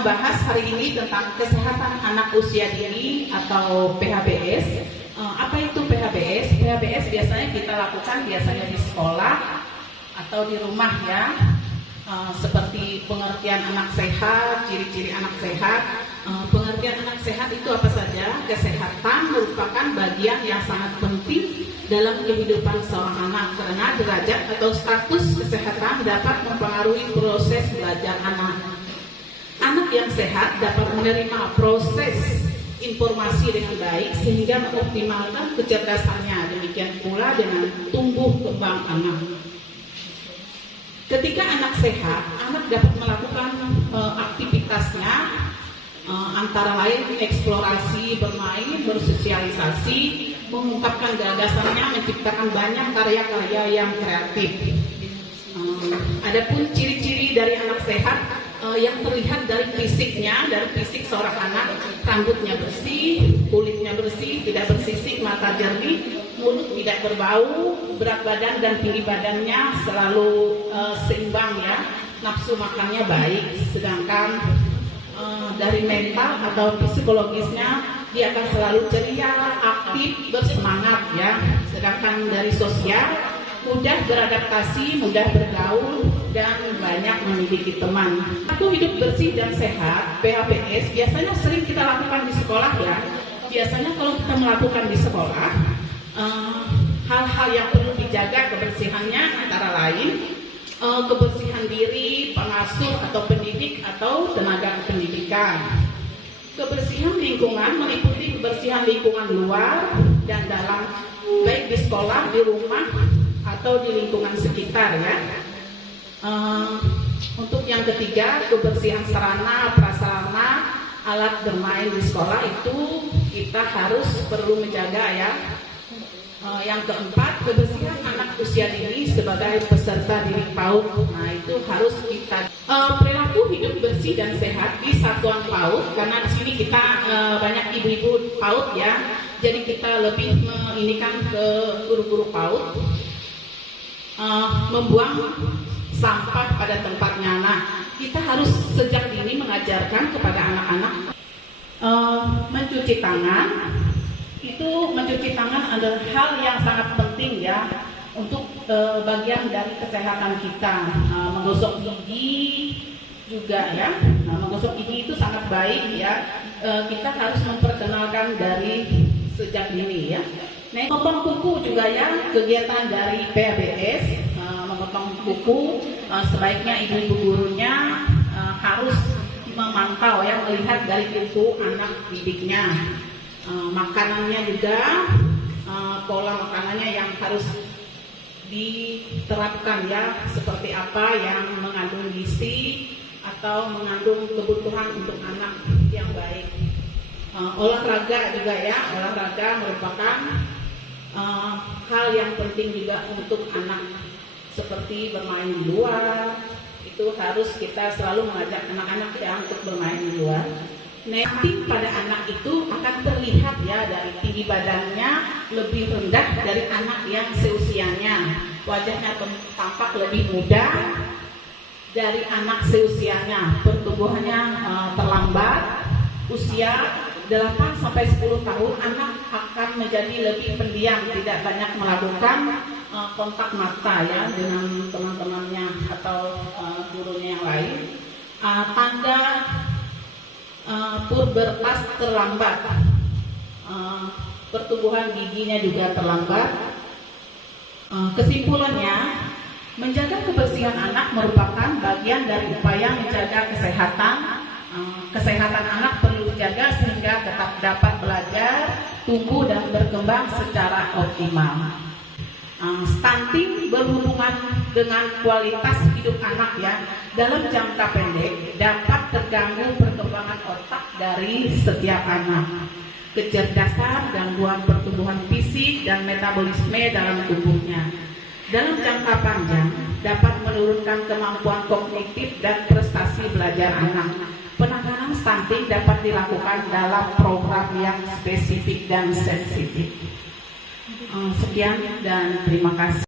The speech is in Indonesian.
ngebahas hari ini tentang kesehatan anak usia dini atau PHBS. Apa itu PHBS? PHBS biasanya kita lakukan di sekolah atau di rumah ya. Seperti pengertian anak sehat, ciri-ciri anak sehat. Pengertian anak sehat itu apa saja? Kesehatan merupakan bagian yang sangat penting dalam kehidupan seorang anak karena derajat atau status kesehatan dapat mempengaruhi proses belajar anak. Anak yang sehat dapat menerima proses informasi dengan baik sehingga mengoptimalkan kecerdasannya. Demikian pula dengan tumbuh kembang anak. Ketika anak sehat, anak dapat melakukan aktivitasnya antara lain eksplorasi, bermain, bersosialisasi, mengungkapkan gagasannya, menciptakan banyak karya-karya yang kreatif. Adapun ciri-ciri dari anak sehat yang terlihat dari fisiknya, dari fisik seorang anak, rambutnya bersih, kulitnya bersih, tidak bersisik, mata jernih, mulut tidak berbau, berat badan dan tinggi badannya selalu seimbang ya, nafsu makannya baik, sedangkan dari mental atau psikologisnya dia akan selalu ceria, aktif, bersemangat ya. Sedangkan dari sosial mudah beradaptasi, mudah bergaul dan banyak memiliki teman. Satu hidup bersih dan sehat (PHBS) biasanya sering kita lakukan di sekolah ya. Biasanya kalau kita melakukan di sekolah hal-hal yang perlu dijaga kebersihannya antara lain kebersihan diri, pengasuh atau pendidik atau tenaga pendidikan. Kebersihan lingkungan meliputi kebersihan lingkungan luar dan dalam, baik di sekolah, di rumah, atau di lingkungan sekitar ya. Untuk yang ketiga, kebersihan sarana, prasarana, alat bermain di sekolah itu kita harus perlu menjaga ya. Yang keempat, kebersihan anak usia dini sebagai peserta didik PAUD. Nah itu harus kita perilaku hidup bersih dan sehat di satuan PAUD, karena di sini kita banyak ibu-ibu PAUD ya. Jadi kita lebih menginikan ke guru-guru PAUD membuang sampah pada tempatnya. Nah kita harus sejak dini mengajarkan kepada anak-anak mencuci tangan. Itu mencuci tangan adalah hal yang sangat penting ya untuk bagian dari kesehatan kita. Menggosok gigi juga ya. Menggosok gigi itu sangat baik ya. Kita harus memperkenalkan dari sejak dini ya. Nah, memotong kuku juga ya, kegiatan dari PHBS. Memotong kuku sebaiknya ibu-ibu gurunya harus memantau ya, melihat dari kuku anak didiknya. Makanannya juga pola makanannya yang harus diterapkan ya, seperti apa yang mengandung gizi atau mengandung kebutuhan untuk anak yang baik. Olahraga juga ya, olahraga merupakan hal yang penting juga untuk anak, seperti bermain di luar. Itu harus kita selalu mengajak anak-anak ya untuk bermain di luar. Nanti pada anak itu akan terlihat ya, dari tinggi badannya lebih rendah dari anak yang seusianya. Wajahnya tampak lebih muda dari anak seusianya. Pertumbuhannya terlambat. Usia 8-10 tahun anak akan menjadi lebih pendiam, tidak banyak melakukan kontak mata ya dengan teman-temannya atau gurunya yang lain. Tanda pubertas terlambat, pertumbuhan giginya juga terlambat. Kesimpulannya, menjaga kebersihan anak merupakan bagian dari upaya menjaga kesehatan. Kesehatan anak perlu dijaga sehingga tetap dapat belajar, tumbuh dan berkembang secara optimal. Stunting berhubungan dengan kualitas hidup anak ya. Dalam jangka pendek dapat terganggu perkembangan otak dari setiap anak, kecerdasan, gangguan pertumbuhan fisik dan metabolisme dalam tubuhnya. Dalam jangka panjang dapat menurunkan kemampuan kognitif dan prestasi belajar anak. Penanganan stunting dapat dilakukan dalam program yang spesifik dan sensitif. Sekian dan terima kasih.